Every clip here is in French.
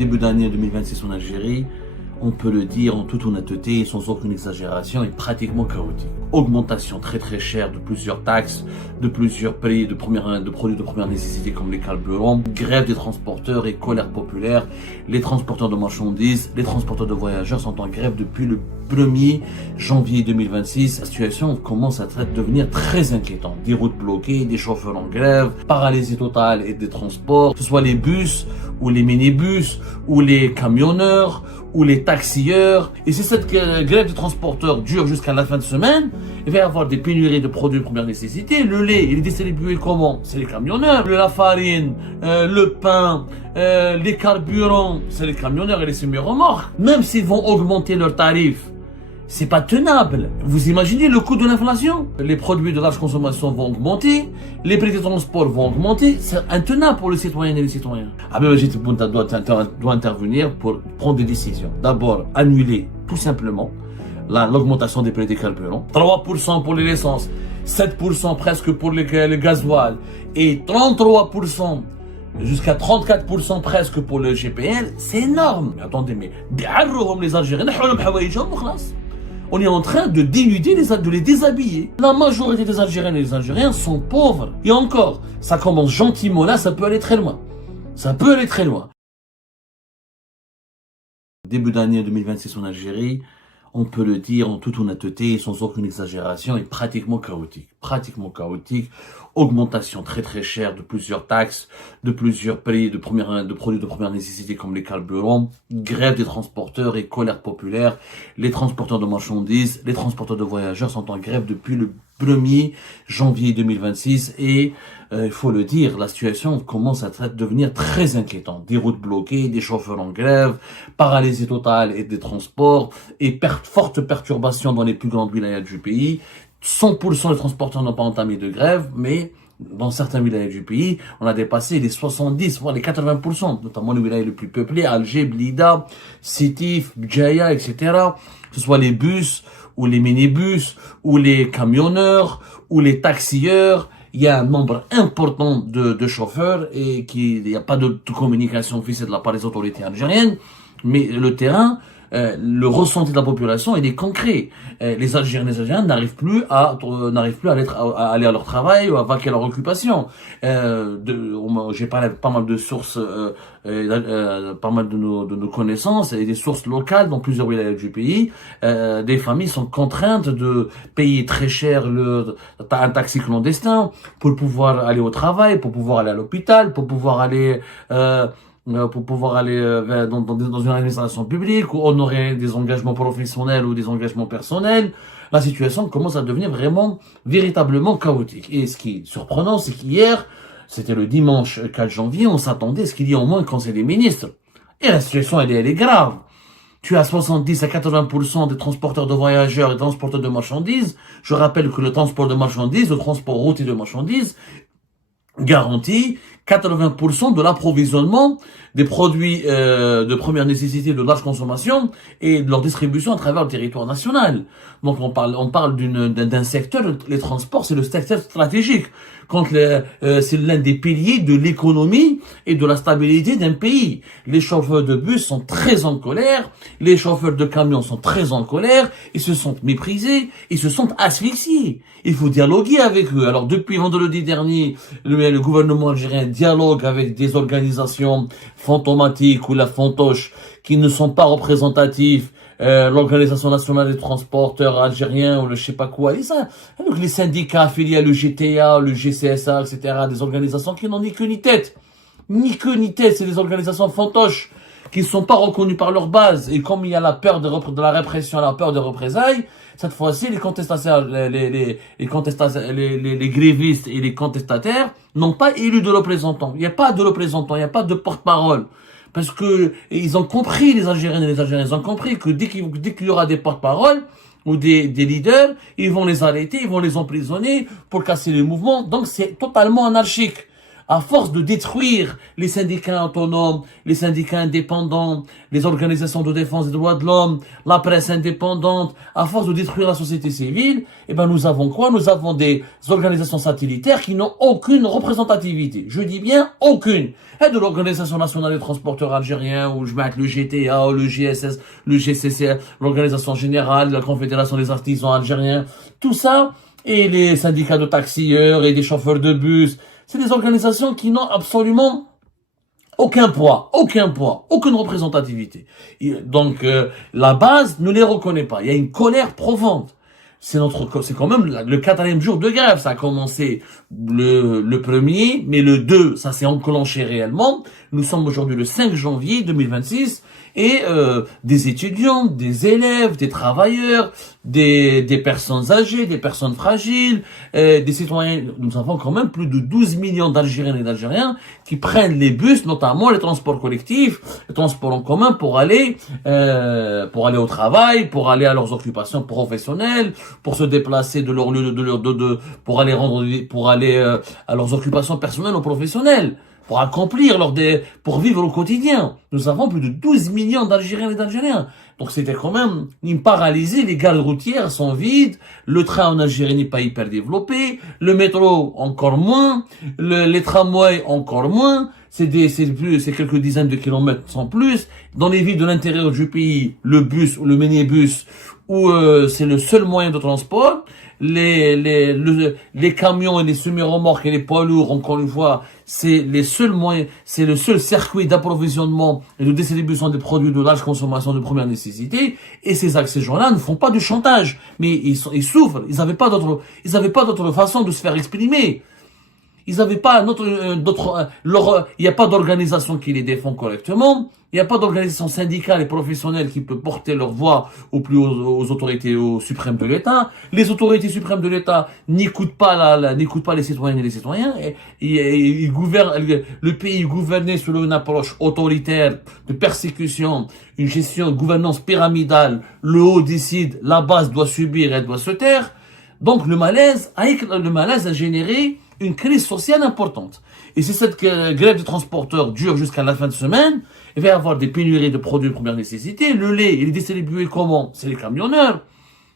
début d'année 2026 en Algérie, on peut le dire en toute honnêteté et sans aucune exagération, est pratiquement chaotique. Augmentation très chère de plusieurs taxes, de plusieurs prix de produits de première nécessité comme les carburants, grève des transporteurs et colère populaire. Les transporteurs de marchandises, les transporteurs de voyageurs sont en grève depuis le 1er janvier 2026. La situation commence à devenir très inquiétante. Des routes bloquées, des chauffeurs en grève, paralysie totale et des transports, que ce soit les bus ou les minibus ou les camionneurs ou les taxieurs. Et si cette grève des transporteurs dure jusqu'à la fin de semaine, il va y avoir des pénuries de produits de première nécessité. Le lait, il est distribué comment? C'est les camionneurs. La farine, le pain, les carburants, c'est les camionneurs et les semi-remorques. Même s'ils vont augmenter leurs tarifs, c'est pas tenable. Vous imaginez le coût de l'inflation? Les produits de large consommation vont augmenter, les prix des transports vont augmenter. C'est intenable pour les citoyennes et les citoyens. Abdelmajid Tebboune doit intervenir pour prendre des décisions. D'abord, annuler tout simplement l'augmentation des prix des carburants. 3% pour l'essence, 7% presque pour le gasoil et 33% jusqu'à 34% presque pour le GPL. C'est énorme. Mais attendez, mais les Algériens, on est en train de dénuder, de les déshabiller. La majorité des Algériennes et des Algériens sont pauvres. Et encore, ça commence gentiment là, ça peut aller très loin. Ça peut aller très loin. Début d'année 2026 en Algérie, on peut le dire en toute honnêteté et sans aucune exagération, est pratiquement chaotique. Pratiquement chaotique. Augmentation très chère de plusieurs taxes, de plusieurs prix de produits de première nécessité comme les carburants, grève des transporteurs et colère populaire. Les transporteurs de marchandises, les transporteurs de voyageurs sont en grève depuis le 1er janvier 2026 et il faut le dire, la situation commence à devenir très inquiétante. Des routes bloquées, des chauffeurs en grève, paralysie totale et des transports et forte perturbation dans les plus grandes wilayas du pays. 100% des transporteurs n'ont pas entamé de grève, mais dans certains wilayas du pays, on a dépassé les 70, voire les 80%, notamment les wilayas les plus peuplés, Alger, Blida, Sétif, Bdjaya, etc. Que ce soit les bus, ou les minibus, ou les camionneurs, ou les taxieurs. Il y a un nombre important de chauffeurs et il n'y a pas de communication officielle de la part des autorités algériennes, mais le terrain, le ressenti de la population, il est concret. Les Algériens n'arrivent plus à aller à leur travail ou à vaquer à leur occupation. J'ai pas mal de sources, pas mal de nos connaissances et des sources locales dans plusieurs wilayas du pays. Des familles sont contraintes de payer très cher un taxi clandestin pour pouvoir aller au travail, pour pouvoir aller à l'hôpital, pour pouvoir aller dans une administration publique où on aurait des engagements professionnels ou des engagements personnels. La situation commence à devenir véritablement chaotique. Et ce qui est surprenant, c'est qu'hier, c'était le dimanche 4 janvier, on s'attendait à ce qu'il y ait au moins un conseil des ministres. Et la situation, elle est grave. Tu as 70 à 80% des transporteurs de voyageurs et transporteurs de marchandises. Je rappelle que le transport de marchandises, le transport routier de marchandises, garantit 80% de l'approvisionnement des produits de première nécessité de large consommation et de leur distribution à travers le territoire national. Donc on parle d'un secteur, les transports, c'est le secteur stratégique. C'est l'un des piliers de l'économie et de la stabilité d'un pays. Les chauffeurs de bus sont très en colère, les chauffeurs de camions sont très en colère, ils se sont méprisés, ils se sont asphyxiés. Il faut dialoguer avec eux. Alors depuis vendredi dernier, le gouvernement algérien dialogue avec des organisations fantomatiques ou la fantoche qui ne sont pas représentatifs, l'Organisation nationale des transporteurs algériens ou le je sais pas quoi, et ça, donc les syndicats affiliés à le GTA, le GCSA, etc., des organisations qui n'ont ni queue ni tête. Ni queue ni tête, c'est des organisations fantoches qui ne sont pas reconnues par leur base. Et comme il y a la peur de la répression, la peur de représailles, cette fois-ci, les grévistes et les contestataires n'ont pas élu de représentant. Il n'y a pas de représentant, il n'y a pas de porte-parole. Parce que ils ont compris, les Algériennes et les Algériens, ils ont compris que dès qu'il y aura des porte-paroles ou des leaders, ils vont les arrêter, ils vont les emprisonner pour casser les mouvements. Donc c'est totalement anarchique. à force de détruire les syndicats autonomes, les syndicats indépendants, les organisations de défense des droits de l'homme, la presse indépendante, à force de détruire la société civile, eh ben nous avons quoi? Nous avons des organisations satellitaires qui n'ont aucune représentativité. Je dis bien aucune. Et de l'Organisation nationale des transporteurs algériens, où je mets le GTA, le GSS, le GCC, l'Organisation générale, la Confédération des artisans algériens, tout ça, et les syndicats de taxieurs et des chauffeurs de bus, c'est des organisations qui n'ont absolument aucun poids, aucune représentativité. Et donc, la base ne les reconnaît pas. Il y a une colère profonde. C'est quand même le 4e jour de grève. Ça a commencé le 1er, mais le 2, ça s'est enclenché réellement. Nous sommes aujourd'hui le 5 janvier 2026. Et des étudiants, des élèves, des travailleurs, des personnes âgées, des personnes fragiles, des citoyens. Nous avons quand même plus de 12 millions d'Algériennes et d'Algériens qui prennent les bus, notamment les transports collectifs, les transports en commun pour aller au travail, pour aller à leurs occupations professionnelles, pour se déplacer de leur lieu pour aller à leurs occupations personnelles ou professionnelles, pour accomplir pour vivre au quotidien. Nous avons plus de 12 millions d'Algériens et d'Algériens. Donc c'était quand même une paralysée. Les gares routières sont vides. Le train en Algérie n'est pas hyper développé. Le métro encore moins. Les tramways encore moins. C'est quelques dizaines de kilomètres sans plus. Dans les villes de l'intérieur du pays, le bus ou le minibus, où c'est le seul moyen de transport. Les camions et les semi-remorques et les poids lourds, encore une fois, c'est les seuls moyens, c'est le seul circuit d'approvisionnement et de distribution des produits de large consommation de première nécessité. Et ces gens-là ne font pas du chantage, mais ils souffrent. Ils n'avaient pas d'autre façon de se faire exprimer. Ils n'avaient pas il n'y a pas d'organisation qui les défend correctement. Il n'y a pas d'organisation syndicale et professionnelle qui peut porter leur voix aux autorités suprêmes de l'État. Les autorités suprêmes de l'État n'écoutent pas les citoyennes et les citoyens. Ils gouvernent, le pays est gouverné selon une approche autoritaire de persécution, une gestion de gouvernance pyramidale. Le haut décide, la base doit subir, elle doit se taire. Donc le malaise a généré une crise sociale importante. Et si cette grève des transporteurs dure jusqu'à la fin de semaine, il va y avoir des pénuries de produits de première nécessité. Le lait, il est distribué comment? C'est les camionneurs,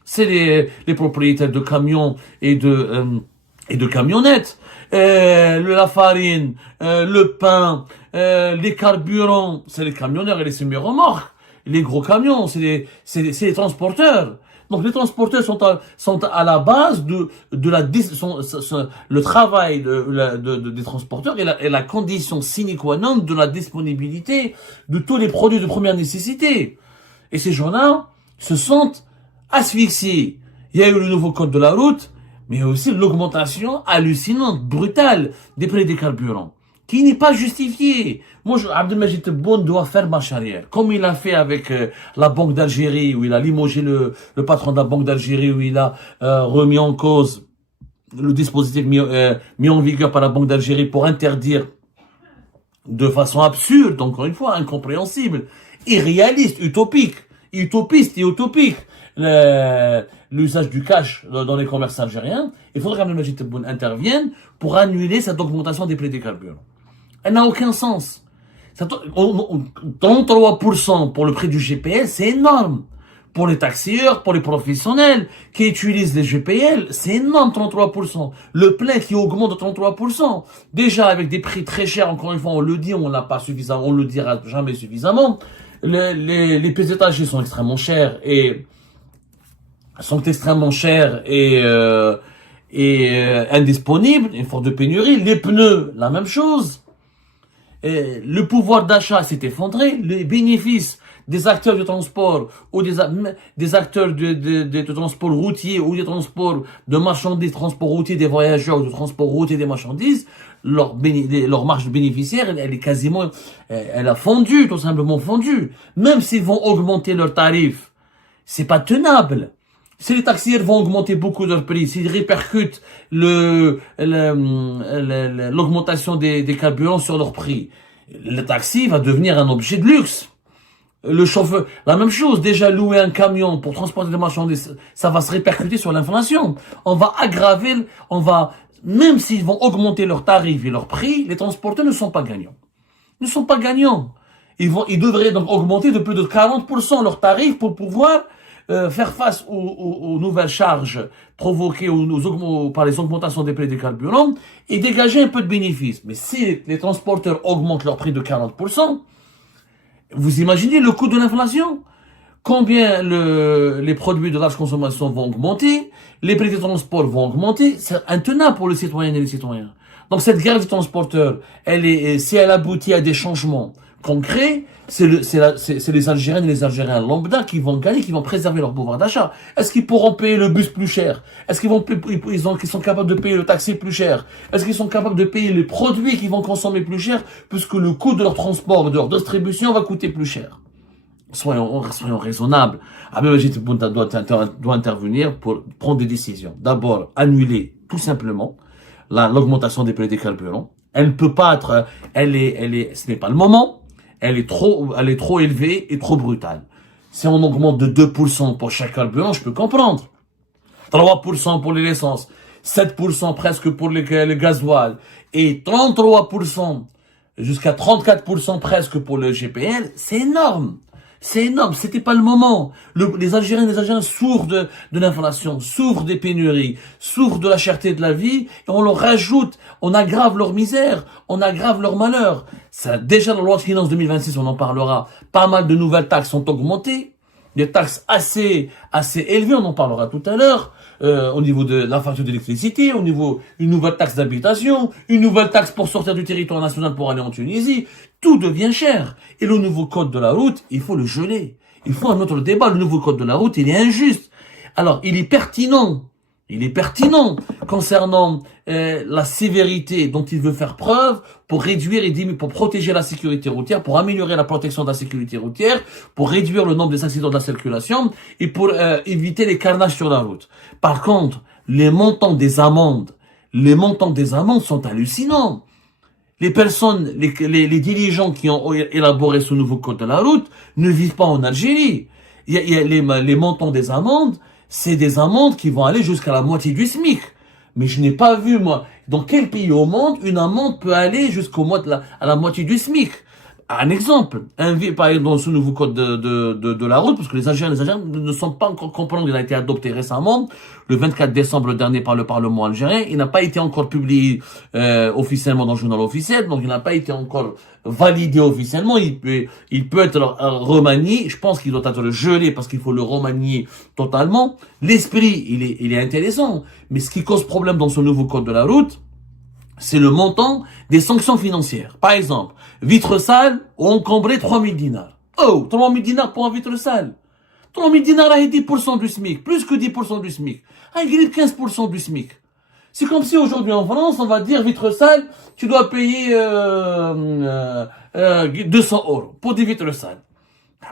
c'est les propriétaires de camions et de camionnettes. La farine, le pain, les carburants, c'est les camionneurs et les semi-remorques. Les gros camions, c'est les transporteurs. Donc les transporteurs sont à la base le travail des transporteurs est la condition sine qua non de la disponibilité de tous les produits de première nécessité. Et ces gens-là se sentent asphyxiés. Il y a eu le nouveau code de la route, mais aussi l'augmentation hallucinante, brutale des prix des carburants, qui n'est pas justifié. Moi, Abdelmajid Tebboune doit faire marche arrière, comme il a fait avec la Banque d'Algérie, où il a limogé le patron de la Banque d'Algérie, où il a remis en cause le dispositif mis en vigueur par la Banque d'Algérie pour interdire de façon absurde, encore une fois, incompréhensible, irréaliste, utopiste et utopique, l'usage du cash dans les commerces algériens. Il faudrait qu'Abdelmajid Tebboune intervienne pour annuler cette augmentation des prix des carburants. Elle n'a aucun sens. 33% pour le prix du GPL, c'est énorme. Pour les taxieurs, pour les professionnels qui utilisent les GPL, c'est énorme, 33%. Le plein qui augmente de 33%. Déjà, avec des prix très chers, encore une fois, on le dit, on l'a pas suffisamment, on le dira jamais suffisamment. Les pièces détachées sont extrêmement chères et indisponibles, une forme de pénurie. Les pneus, la même chose. Le pouvoir d'achat s'est effondré, les bénéfices des acteurs de transport ou des acteurs de transport routier ou des transports de marchandises, transport routier des voyageurs ou de transport routier des marchandises, leur marge bénéficiaire, elle est quasiment, elle a fondu, tout simplement fondu. Même s'ils vont augmenter leurs tarifs, c'est pas tenable. Si les taxiers vont augmenter beaucoup leurs prix, s'ils répercutent l'augmentation des carburants sur leur prix, le taxi va devenir un objet de luxe. Le chauffeur, la même chose, déjà louer un camion pour transporter des marchandises, ça va se répercuter sur l'inflation. On va même s'ils vont augmenter leurs tarifs et leurs prix, les transporteurs ne sont pas gagnants. Ils ne sont pas gagnants. Ils devraient donc augmenter de plus de 40% leurs tarifs pour pouvoir faire face aux nouvelles charges provoquées par les augmentations des prix des carburants et dégager un peu de bénéfices. Mais si les transporteurs augmentent leur prix de 40%, vous imaginez le coût de l'inflation? Combien les produits de large consommation vont augmenter, les prix des transports vont augmenter, c'est intenable pour les citoyennes et les citoyens. Donc cette guerre des transporteurs, si elle aboutit à des changements concrets, c'est les Algériennes et les Algériens lambda qui vont gagner, qui vont préserver leur pouvoir d'achat. Est-ce qu'ils pourront payer le bus plus cher? Est-ce qu'ils sont capables de payer le taxi plus cher? Est-ce qu'ils sont capables de payer les produits qu'ils vont consommer plus cher, puisque le coût de leur transport, de leur distribution va coûter plus cher? Soyons raisonnables. Abdelmajid Tebboune doit intervenir pour prendre des décisions. D'abord, annuler tout simplement l'augmentation des prix des carburants. Elle ne peut pas être, ce n'est pas le moment. Elle est trop élevée et trop brutale. Si on augmente de 2% pour chaque carburant, je peux comprendre. 3% pour l'essence, 7% presque pour les gasoil et 33% jusqu'à 34% presque pour le GPL, c'est énorme. C'est énorme, c'était pas le moment. Les Algériens et les Algériens souffrent de l'inflation, souffrent des pénuries, souffrent de la cherté de la vie, et on leur rajoute, on aggrave leur misère, on aggrave leur malheur. Ça, déjà, la loi de finances 2026, on en parlera, pas mal de nouvelles taxes sont augmentées, des taxes assez élevées, on en parlera tout à l'heure, au niveau de la facture d'électricité, au niveau une nouvelle taxe d'habitation, une nouvelle taxe pour sortir du territoire national pour aller en Tunisie. Tout devient cher. Et le nouveau code de la route, il faut le geler. Il faut un autre débat. Le nouveau code de la route, il est injuste. Alors, il est pertinent. Il est pertinent concernant la sévérité dont il veut faire preuve pour réduire et diminuer, pour protéger la sécurité routière, pour améliorer la protection de la sécurité routière, pour réduire le nombre des accidents de la circulation et pour éviter les carnages sur la route. Par contre, les montants des amendes sont hallucinants. Les personnes, les dirigeants qui ont élaboré ce nouveau code de la route ne vivent pas en Algérie. Il y a les montants des amendes, c'est des amendes qui vont aller jusqu'à la moitié du SMIC. Mais je n'ai pas vu, moi, dans quel pays au monde une amende peut aller à la moitié du SMIC. Un exemple, par exemple, dans ce nouveau code de la route, parce que les Algériens ne sont pas encore comprendre, il a été adopté récemment, le 24 décembre dernier par le Parlement algérien, il n'a pas été encore publié officiellement dans le journal officiel, donc il n'a pas été encore validé officiellement, il peut être remanié, je pense qu'il doit être gelé parce qu'il faut le remanier totalement. L'esprit, il est intéressant, mais ce qui cause problème dans ce nouveau code de la route, c'est le montant des sanctions financières. Par exemple, vitre sale ou encombré 3000 dinars. Oh, 3000 dinars pour un vitre sale. 3000 dinars à 10% du SMIC, plus que 10% du SMIC. Ah, il grippe 15% du SMIC. C'est comme si aujourd'hui en France, on va dire vitre sale, tu dois payer 200 € pour des vitres sales.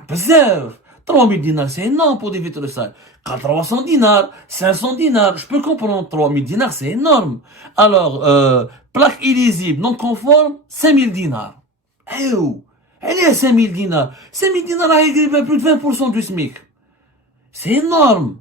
Bzaf. 3000 dinars, c'est énorme pour des vitres sales. 300 dinars, 500 dinars, je peux comprendre. 3000 dinars, c'est énorme. Alors, plaque illisible, non conforme, 5000 dinars. Eh oh, elle est à 5000 dinars. 5000 dinars, elle a plus de 20% du SMIC. C'est énorme.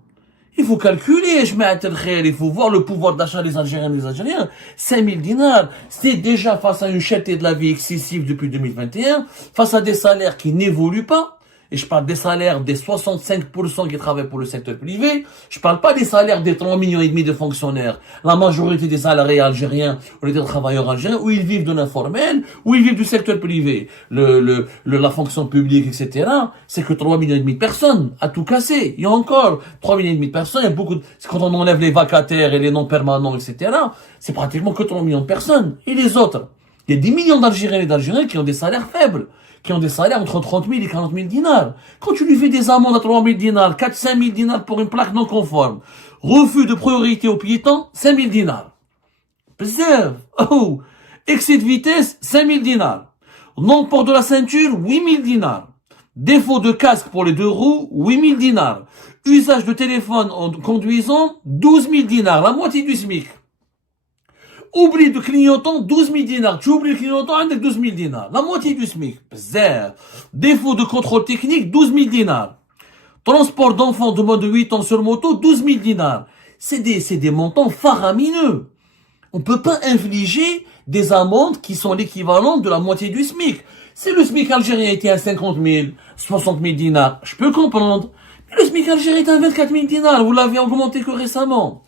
Il faut calculer, il faut voir le pouvoir d'achat des Algériens et des Algériens. 5000 dinars, c'est déjà face à une cherté de la vie excessive depuis 2021, face à des salaires qui n'évoluent pas. Et je parle des salaires des 65% qui travaillent pour le secteur privé. Je parle pas des salaires des 3,5 millions de fonctionnaires. La majorité des salariés algériens, ou des travailleurs algériens, où ils vivent de l'informel, où ils vivent du secteur privé. La fonction publique, etc. C'est que 3,5 millions de personnes, à tout casser. Il y a encore 3,5 millions de personnes, il y a beaucoup quand on enlève les vacataires et les non permanents, etc. C'est pratiquement que 3 millions de personnes. Et les autres? Il y a 10 millions d'Algériens et d'Algériens qui ont des salaires faibles, qui ont des salaires entre 30 000 et 40 000 dinars. Quand tu lui fais des amendes à 3 000 dinars, 4 5 000 dinars pour une plaque non conforme, refus de priorité aux piétons, 5 000 dinars. Bzaf. Oh. Excès de vitesse, 5 000 dinars. Non-port de la ceinture, 8 000 dinars. Défaut de casque pour les deux roues, 8 000 dinars. Usage de téléphone en conduisant, 12 000 dinars, la moitié du SMIC. Oubli de clignotant, 12 000 dinars. Tu oublies le clignotant avec 12 000 dinars. La moitié du SMIC. Bzaf. Défaut de contrôle technique, 12 000 dinars. Transport d'enfants de moins de 8 ans sur moto, 12 000 dinars. C'est des montants faramineux. On ne peut pas infliger des amendes qui sont l'équivalent de la moitié du SMIC. Si le SMIC algérien était à 50 000, 60 000 dinars, je peux comprendre. Mais le SMIC algérien est à 24 000 dinars, vous l'avez augmenté que récemment.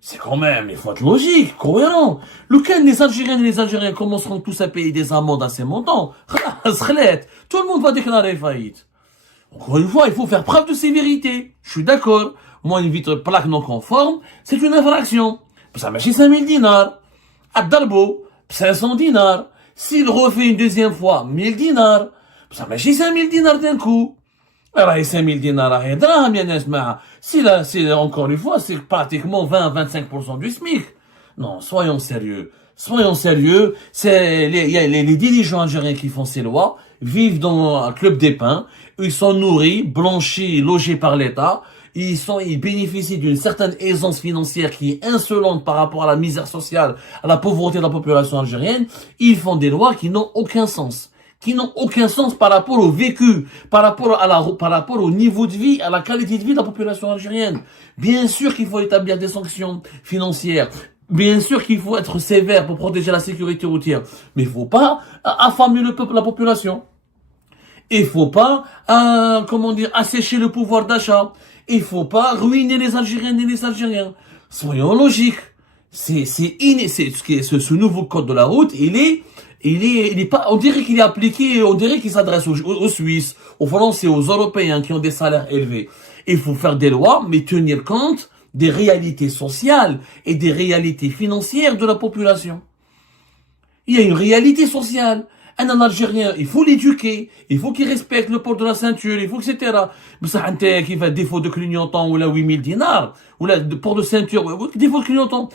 C'est quand même, il faut être logique, cohérent. Lequel les Algériennes et les Algériens commenceront tous à payer des amendes à ces montants. Tout le monde va déclarer faillite. Encore une fois, il faut faire preuve de sévérité. Je suis d'accord. Moi, une vitre plaque non conforme, c'est une infraction. Ça m'a 5 000 dinars. Abdalbo, 500 dinars. S'il refait une deuxième fois, 1000 dinars. Ça m'a 5 000 dinars d'un coup. Alors, 5 000 dinars, si encore une fois, c'est pratiquement 20-25% du SMIC. Non, soyons sérieux. Soyons sérieux. C'est les dirigeants algériens qui font ces lois vivent dans un club des pins. Ils sont nourris, blanchis, logés par l'État. Ils bénéficient d'une certaine aisance financière qui est insolente par rapport à la misère sociale, à la pauvreté de la population algérienne. Ils font des lois qui n'ont aucun sens. Qui n'ont aucun sens par rapport au vécu, par rapport au niveau de vie, à la qualité de vie de la population algérienne. Bien sûr qu'il faut établir des sanctions financières. Bien sûr qu'il faut être sévère pour protéger la sécurité routière. Mais il faut pas affamer le peuple, la population. Il faut pas, assécher le pouvoir d'achat. Il faut pas ruiner les Algériennes et les Algériens. Soyons logiques. Ce nouveau code de la route, il est pas, on dirait qu'il est appliqué, on dirait qu'il s'adresse aux Suisses, aux Français, aux Européens qui ont des salaires élevés. Il faut faire des lois, mais tenir compte des réalités sociales et des réalités financières de la population. Il y a une réalité sociale. Un Algérien, il faut l'éduquer, il faut qu'il respecte le port de la ceinture, il faut, etc. Mais ça, qui fait défaut de clignotant, ou là, 8000 dinars, ou là, de port de ceinture, défaut de clignotant,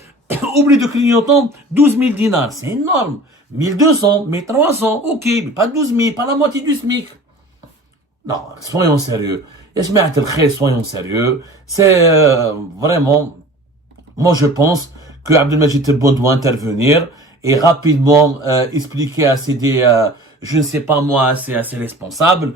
oubli de clignotant, 12 000 dinars. C'est énorme. 1200, 1300, ok, mais pas 12 000, pas la moitié du SMIC. Non, soyons sérieux. Soyons sérieux. C'est vraiment, moi je pense que Abdelmajid Tebboune doit intervenir et rapidement expliquer à je ne sais pas moi, à ses responsables,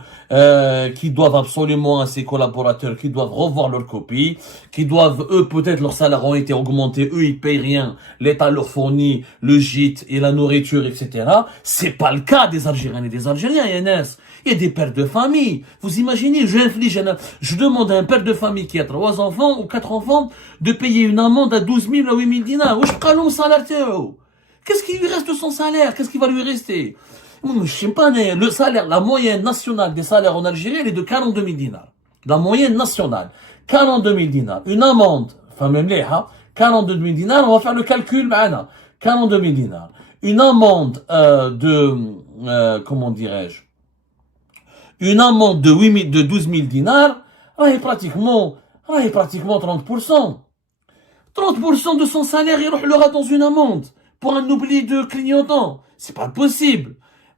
qui doivent absolument, à ses collaborateurs, qui doivent revoir leur copie, qui doivent, eux, peut-être leurs salaires ont été augmentés, eux, ils payent rien, l'État leur fournit le gîte et la nourriture, etc. C'est pas le cas des Algériens et des Algériens, Yanès. Il y a des pères de famille. Vous imaginez, je demande à un père de famille qui a 3 enfants ou 4 enfants de payer une amende à 12 000 ou 8 000 dinars. Qu'est-ce qui lui reste de son salaire? Qu'est-ce qui va lui rester? Je sais pas, le salaire, la moyenne nationale des salaires en Algérie, elle est de 42 000 dinars. La moyenne nationale. 42 000 dinars. Une amende, 42 000 dinars, on va faire le calcul, 42 000 dinars. Une amende, une amende de 12 000 dinars, est pratiquement 30%. 30% de son salaire, il l'aura dans une amende. Pour un oubli de clignotant. C'est pas possible.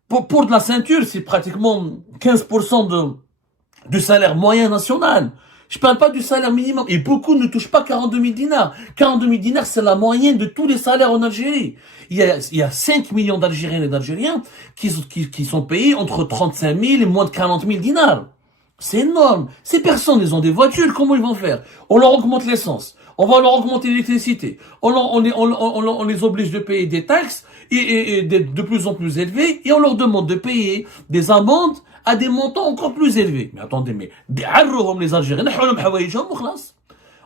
Pour de la ceinture, c'est pratiquement 15% du salaire moyen national. Je parle pas du salaire minimum. Et beaucoup ne touchent pas 42 000 dinars. 42 000 dinars, c'est la moyenne de tous les salaires en Algérie. Il y a 5 millions d'Algériennes et d'Algériens qui sont payés entre 35 000 et moins de 40 000 dinars. C'est énorme. Ces personnes, ils ont des voitures, comment ils vont faire? On leur augmente l'essence. On va leur augmenter l'électricité. On les oblige de payer des taxes et de plus en plus élevées et on leur demande de payer des amendes à des montants encore plus élevés. Mais attendez, les Algériens,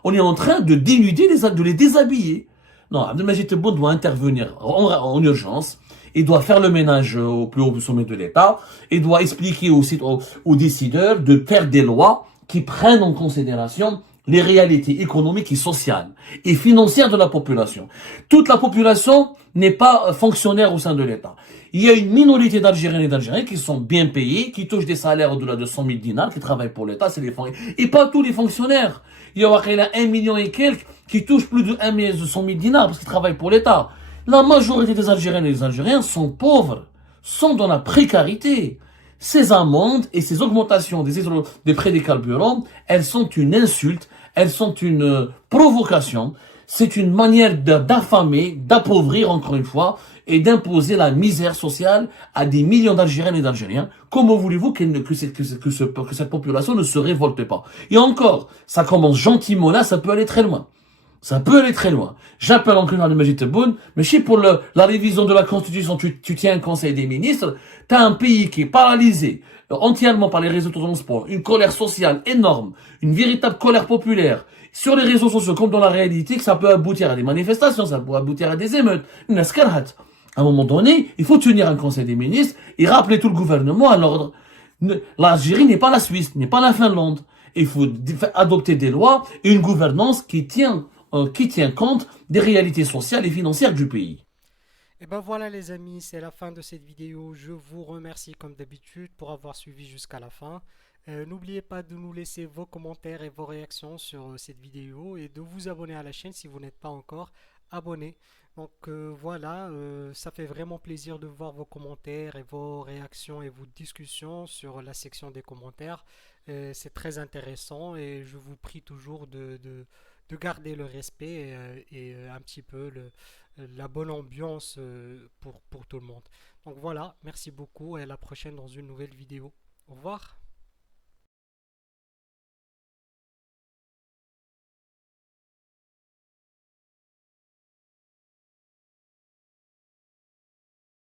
on est en train de dénuder, de les déshabiller. Non, Abdelmajid Tebboune doit intervenir en urgence. Il doit faire le ménage au plus haut sommet de l'État. Il doit expliquer aux décideurs de faire des lois qui prennent en considération les réalités économiques et sociales et financières de la population. Toute la population n'est pas fonctionnaire au sein de l'État. Il y a une minorité d'Algériens et d'Algériens qui sont bien payés, qui touchent des salaires au-delà de 100 000 dinars, qui travaillent pour l'État, c'est les fonctionnaires. Et pas tous les fonctionnaires. Il y a 1 million et quelques qui touchent plus de 100 000 dinars parce qu'ils travaillent pour l'État. La majorité des Algériennes et des Algériens sont pauvres, sont dans la précarité. Ces amendes et ces augmentations des prix des carburants, elles sont une insulte, elles sont une provocation. C'est une manière d'affamer, d'appauvrir encore une fois et d'imposer la misère sociale à des millions d'Algériennes et d'Algériens. Comment voulez-vous que cette population ne se révolte pas? Et encore, ça commence gentiment là, ça peut aller très loin. Ça peut aller très loin. J'appelle encore le Majid Tebboune, mais si pour la révision de la Constitution, tu tiens un conseil des ministres, tu as un pays qui est paralysé entièrement par les réseaux de transport, une colère sociale énorme, une véritable colère populaire sur les réseaux sociaux comme dans la réalité, que ça peut aboutir à des manifestations, ça peut aboutir à des émeutes, une escarhat. À un moment donné, il faut tenir un conseil des ministres et rappeler tout le gouvernement à l'ordre. L'Algérie n'est pas la Suisse, n'est pas la Finlande. Il faut adopter des lois et une gouvernance qui tient compte des réalités sociales et financières du pays. Et ben voilà les amis, c'est la fin de cette vidéo. Je vous remercie comme d'habitude pour avoir suivi jusqu'à la fin. N'oubliez pas de nous laisser vos commentaires et vos réactions sur cette vidéo et de vous abonner à la chaîne si vous n'êtes pas encore abonné. Donc voilà, ça fait vraiment plaisir de voir vos commentaires et vos réactions et vos discussions sur la section des commentaires. C'est très intéressant et je vous prie toujours de garder le respect et un petit peu la bonne ambiance pour tout le monde. Donc voilà, merci beaucoup et à la prochaine dans une nouvelle vidéo. Au revoir.